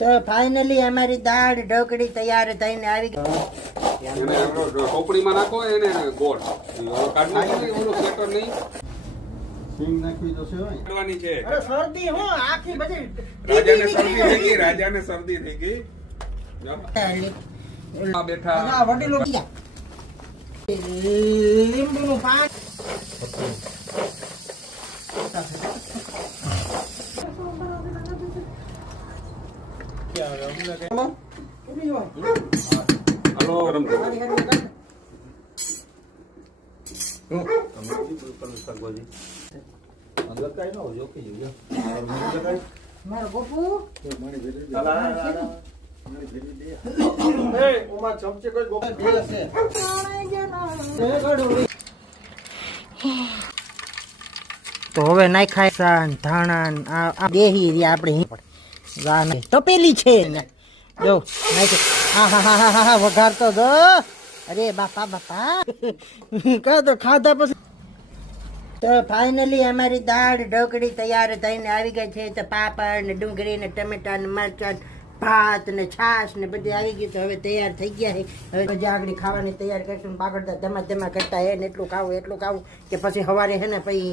તો ફાઇનલી અમારી દાળ ઢોકળી તૈયાર થઈને આવી ગઈ. એને ટોપડીમાં નાખો એને ગોળ કાઢ નાખી ઓલો સેટો નહીં સિંગ નાખવી તો છે કાઢવાની છે. અરે શરદી હું આખી બધી રાજાને શરદી થઈ ગઈ આ બેઠા આ વડીલો લીંબુનું પાણી હલો ગરમ થઈ મારો ગોપુ તો હવે નાખાય સાન ધાણા આ બેહી રહ્યા આપણે તપેલી છે ને જો નાખે હા વઘાર તો દો. અરે બાપા કહો તો ખાધા પછી તો ફાઇનલી અમારી દાળ ઢોકળી તૈયાર થઈને આવી ગઈ છે. તો પાપડ ને ડુંગળી ને ટમેટા ને મરચાં ભાત ને છાશ ને બધું આવી ગયું. તો હવે તૈયાર થઈ ગયા છે. હવે પછી આગળ ખાવાની તૈયાર કરશું. પાકડતા ધમા કરતા હે ને એટલું ખાવું કે પછી સવારે હે ને પછી